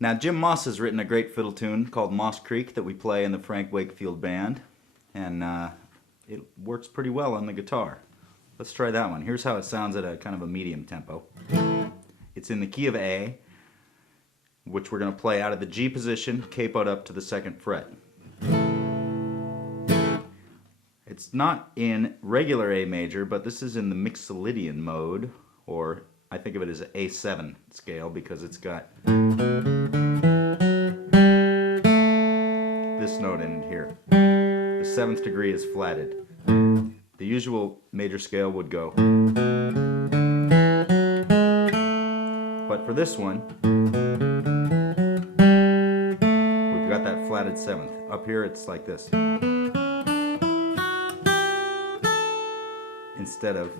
Now, Jim Moss has written a great fiddle tune called Moss Creek that we play in the Frank Wakefield Band, and it works pretty well on the guitar. Let's try that one. Here's how it sounds at a kind of a medium tempo. It's in the key of A, which we're going to play out of the G position, capoed up to the 2nd fret. It's not in regular A major, but this is in the Mixolydian mode, or I think of it as an A7 scale because it's got this note in it here. The 7th degree is flatted. The usual major scale would go. But for this one, we've got that flatted 7th. Up here it's like this. Instead of...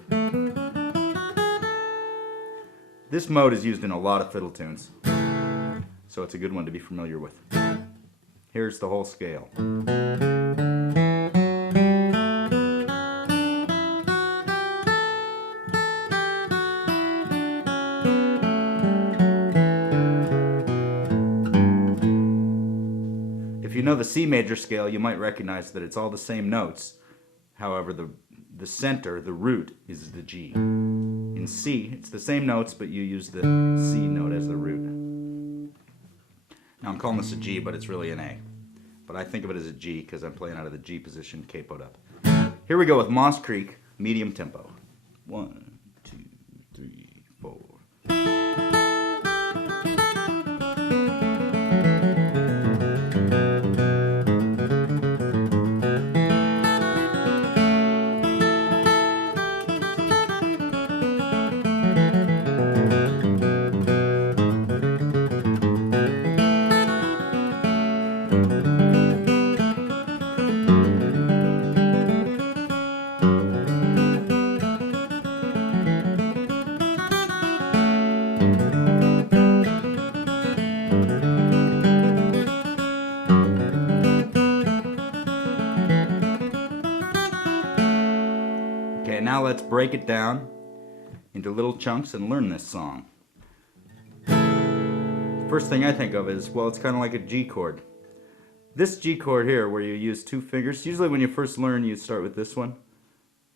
This mode is used in a lot of fiddle tunes, so it's a good one to be familiar with. Here's the whole scale. If you know the C major scale, you might recognize that it's all the same notes. However, the center, the root, is the G. In C, it's the same notes, but you use the C note as the root. Now I'm calling this a G, but it's really an A. But I think of it as a G because I'm playing out of the G position, capoed up. Here we go with Moss Creek, medium tempo. 1, 2, 3, 4. Okay, now let's break it down into little chunks and learn this song. First thing I think of is, well, it's kind of like a G chord. This G chord here, where you use 2 fingers, usually when you first learn you start with this one,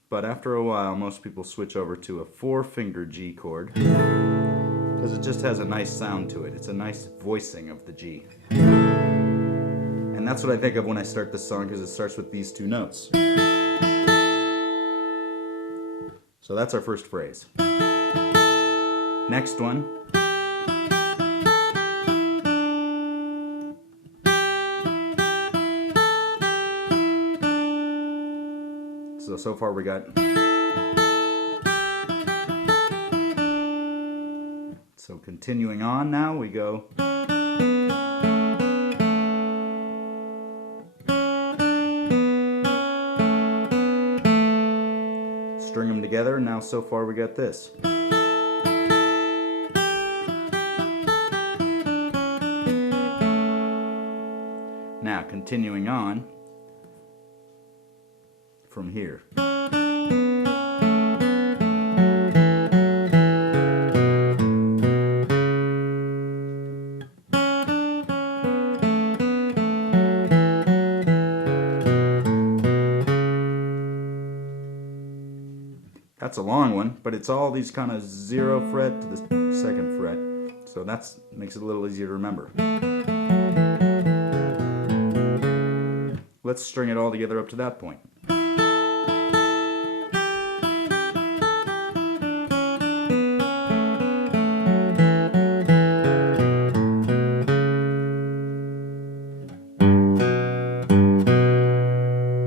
but after a while most people switch over to a 4-finger G chord because it just has a nice sound to it. It's a nice voicing of the G. And that's what I think of when I start this song, because it starts with these 2 notes. So that's our first phrase. Next one. So far we got. So continuing on now, we go. String them together, now so far we got this. Now continuing on from here. That's a long one, but it's all these kind of 0 fret to the 2nd fret, so that makes it a little easier to remember. Let's string it all together up to that point.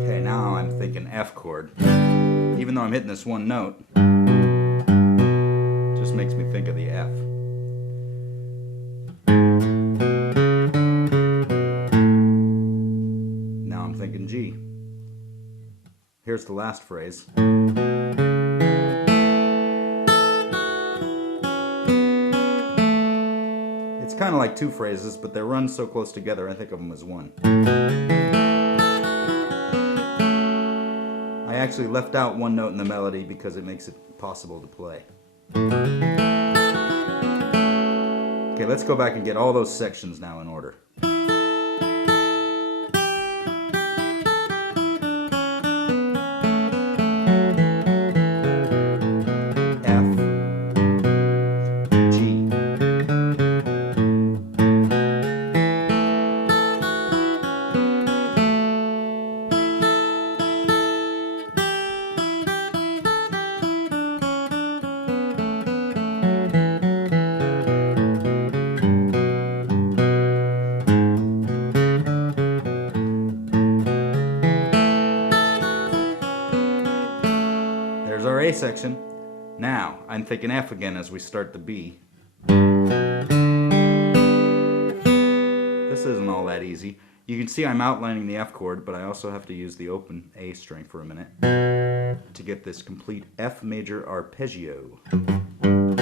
Okay, now I'm thinking F chord. Even though I'm hitting this one note, it just makes me think of the F. Now I'm thinking G. Here's the last phrase. It's kind of like 2 phrases, but they run so close together, I think of them as one. I actually left out one note in the melody because it makes it possible to play. Okay, Okay, let's go back and get all those sections now in order. There's our A section. Now, I'm thinking F again as we start the B. This isn't all that easy. You can see I'm outlining the F chord, but I also have to use the open A string for a minute to get this complete F major arpeggio. An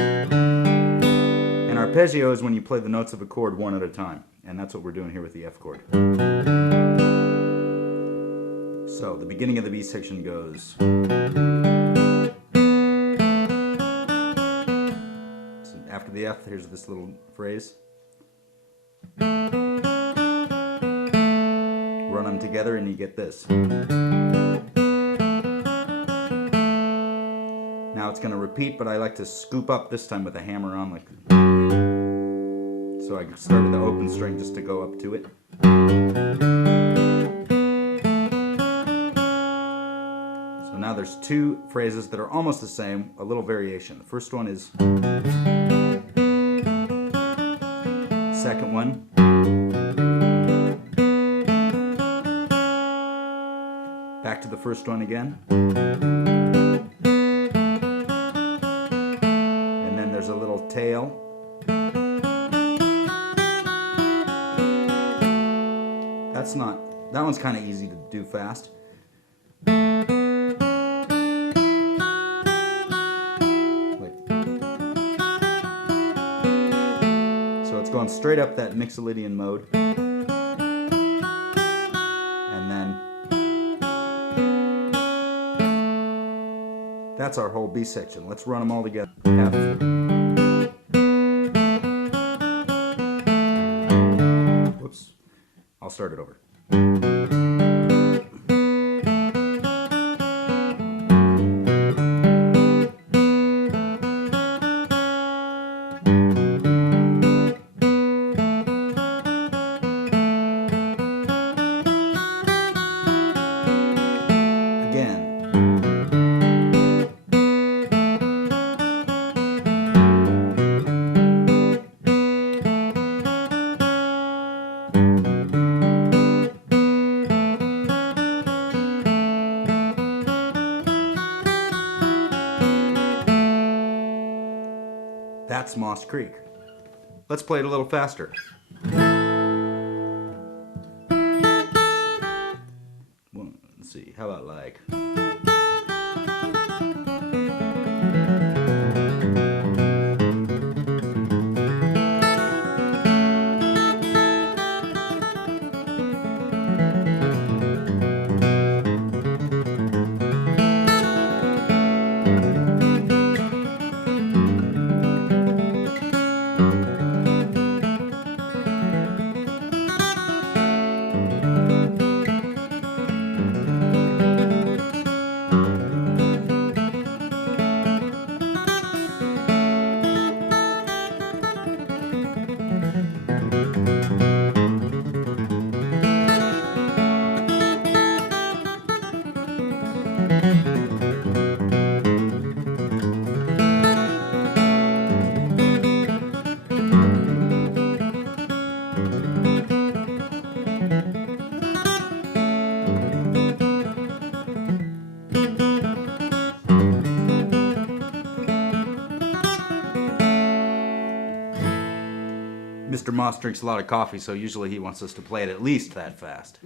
arpeggio is when you play the notes of a chord one at a time, and that's what we're doing here with the F chord. So, the beginning of the B section goes... After the F, here's this little phrase. Run them together and you get this. Now it's going to repeat, but I like to scoop up this time with a hammer on, like so I can start at the open string just to go up to it. So now there's two phrases that are almost the same, a little variation. The first one is... Second one. Back to the first one again. And then there's a little tail. That one's kind of easy to do fast. Going straight up that Mixolydian mode, and then that's our whole B section. Let's run them all together. F. Whoops. I'll start it over. That's Moss Creek. Let's play it a little faster. Well, let's see, how about like... Mr. Moss drinks a lot of coffee, so usually he wants us to play it at least that fast.